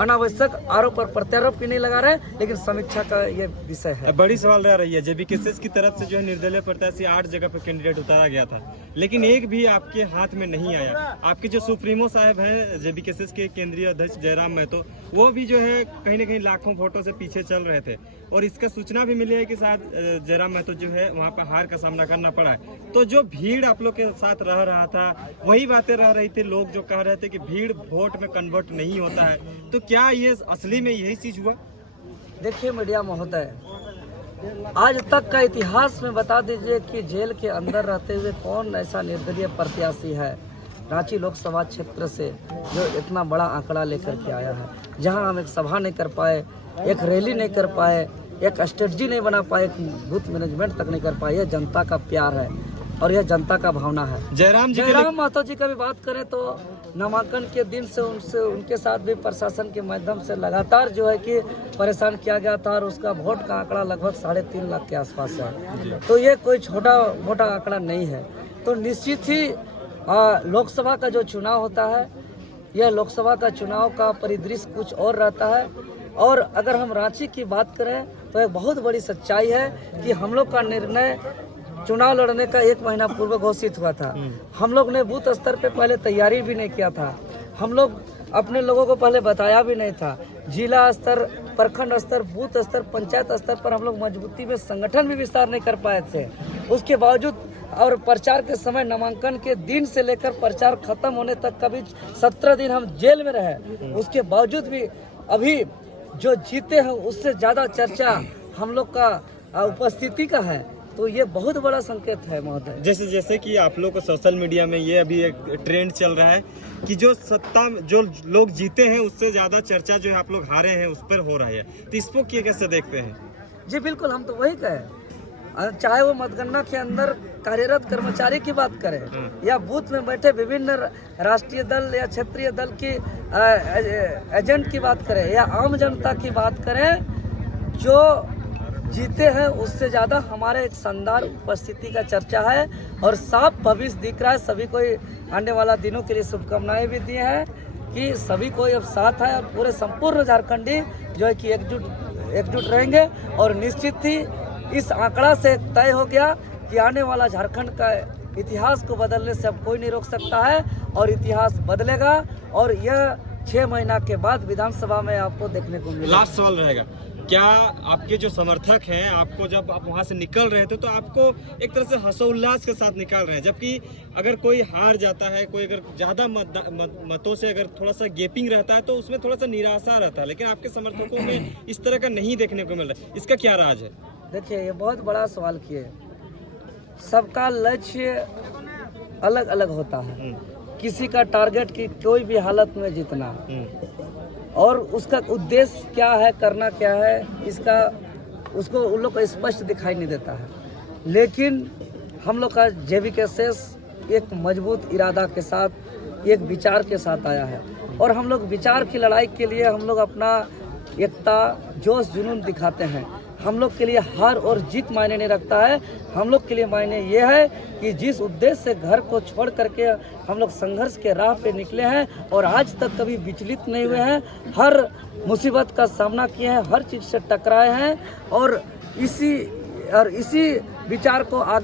अनावश्यक आरोप और प्रत्यारोप भी नहीं लगा रहे, लेकिन समीक्षा का ये विषय है। बड़ी सवाल रह रही है, जेबीकेएसएस की तरफ से जो है निर्दलीय प्रत्याशी 8 जगह पर कैंडिडेट उतारा गया था, लेकिन एक भी आपके हाथ में नहीं आया। आपके जो सुप्रीमो साहब हैं जेबीकेएसएस के केंद्रीय अध्यक्ष जयराम महतो, वो भी जो है कहीं न कहीं लाखों फोटो से पीछे चल रहे थे, और इसका सूचना भी मिली है कि शायद जयराम महतो जो है वहाँ पर हार का सामना करना पड़ा है। तो जो भीड़ आप लोग के साथ रह रहा था, वही बातें रह रही थी, लोग जो कह रहे थे कि भीड़ वोट में कन्वर्ट नहीं होता है, तो क्या ये असली में यही चीज हुआ? देखिए मीडिया महोदय, आज तक का इतिहास में बता दीजिए कि जेल के अंदर रहते हुए कौन ऐसा निर्दलीय प्रत्याशी है रांची लोकसभा क्षेत्र से जो इतना बड़ा आंकड़ा लेकर के आया है, जहां हम एक सभा नहीं कर पाए, एक रैली नहीं कर पाए, एक स्ट्रेटजी नहीं बना पाए, बूथ मैनेजमेंट तक नहीं कर पाए। यह जनता का प्यार है और यह जनता का भावना है। जयराम महतो जी का भी बात करें तो नामांकन के दिन से उनके साथ भी प्रशासन के माध्यम से लगातार जो है कि परेशान किया गया था, और उसका वोट का आंकड़ा लगभग 3.5 लाख के आसपास है। तो ये कोई छोटा मोटा आंकड़ा नहीं है। तो निश्चित ही लोकसभा का जो चुनाव होता है, यह लोकसभा का चुनाव का परिदृश्य कुछ और रहता है। और अगर हम रांची की बात करें तो एक बहुत बड़ी सच्चाई है कि हम लोग का निर्णय चुनाव लड़ने का 1 महीना पूर्व घोषित हुआ था। हम लोग ने बूथ स्तर पे पहले तैयारी भी नहीं किया था। हम लोग अपने लोगों को पहले बताया भी नहीं था। जिला स्तर, प्रखंड स्तर, बूथ स्तर, पंचायत स्तर पर हम लोग मजबूती में संगठन भी विस्तार नहीं कर पाए थे। उसके बावजूद और प्रचार के समय नामांकन के दिन से लेकर प्रचार खत्म होने तक कभी 17 दिन हम जेल में रहे। उसके बावजूद भी अभी जो जीते हैं उससे ज़्यादा चर्चा हम लोग का उपस्थिति का है। तो ये बहुत बड़ा संकेत है महोदय। जैसे कि आप लोग को सोशल मीडिया में ये अभी एक ट्रेंड चल रहा है कि जो सत्ता जो लोग जीते हैं उससे ज्यादा चर्चा जो है आप लोग हारे हैं उस पर हो रहा है, तो इसको कैसे देखते हैं? जी बिल्कुल, हम तो वही कहें, चाहे वो मतगणना के अंदर कार्यरत कर्मचारी की बात करें या बूथ में बैठे विभिन्न राष्ट्रीय दल या क्षेत्रीय दल की एजेंट की बात करें या आम जनता की बात करें, जो जीते हैं उससे ज़्यादा हमारे एक शानदार उपस्थिति का चर्चा है और साफ भविष्य दिख रहा है। सभी को आने वाला दिनों के लिए शुभकामनाएं भी दी हैं कि सभी कोई अब साथ है और पूरे संपूर्ण झारखंडी जो है कि एकजुट रहेंगे। और निश्चित ही इस आंकड़ा से तय हो गया कि आने वाला झारखंड का इतिहास को बदलने से अब कोई नहीं रोक सकता है और इतिहास बदलेगा। और यह 6 महीना के बाद विधानसभा में आपको देखने को मिलेगा। लास्ट सवाल रहेगा, क्या आपके जो समर्थक हैं आपको जब आप वहां से निकल रहे थे तो आपको एक तरह से हर्षोल्लास के साथ निकाल रहे हैं, जबकि अगर कोई हार जाता है, कोई अगर ज़्यादा मतों से अगर थोड़ा सा गैपिंग रहता है तो उसमें थोड़ा सा निराशा रहता है, लेकिन आपके समर्थकों में इस तरह का नहीं देखने को मिल रहा है, इसका क्या राज है? देखिए, ये बहुत बड़ा सवाल किए। सबका लक्ष्य अलग अलग होता है। किसी का टारगेट की कोई भी हालत में जीतना और उसका उद्देश्य क्या है, करना क्या है, उसको उन लोग को स्पष्ट दिखाई नहीं देता है। लेकिन हम लोग का जेबीकेएसएस एक मजबूत इरादा के साथ, एक विचार के साथ आया है और हम लोग विचार की लड़ाई के लिए हम लोग अपना एकता, जोश, जुनून दिखाते हैं। हम लोग के लिए हार और जीत मायने नहीं रखता है। हम लोग के लिए मायने ये है कि जिस उद्देश्य से घर को छोड़ करके हम लोग संघर्ष के राह पे निकले हैं और आज तक कभी विचलित नहीं हुए हैं, हर मुसीबत का सामना किए हैं, हर चीज़ से टकराए हैं और इसी विचार को आगे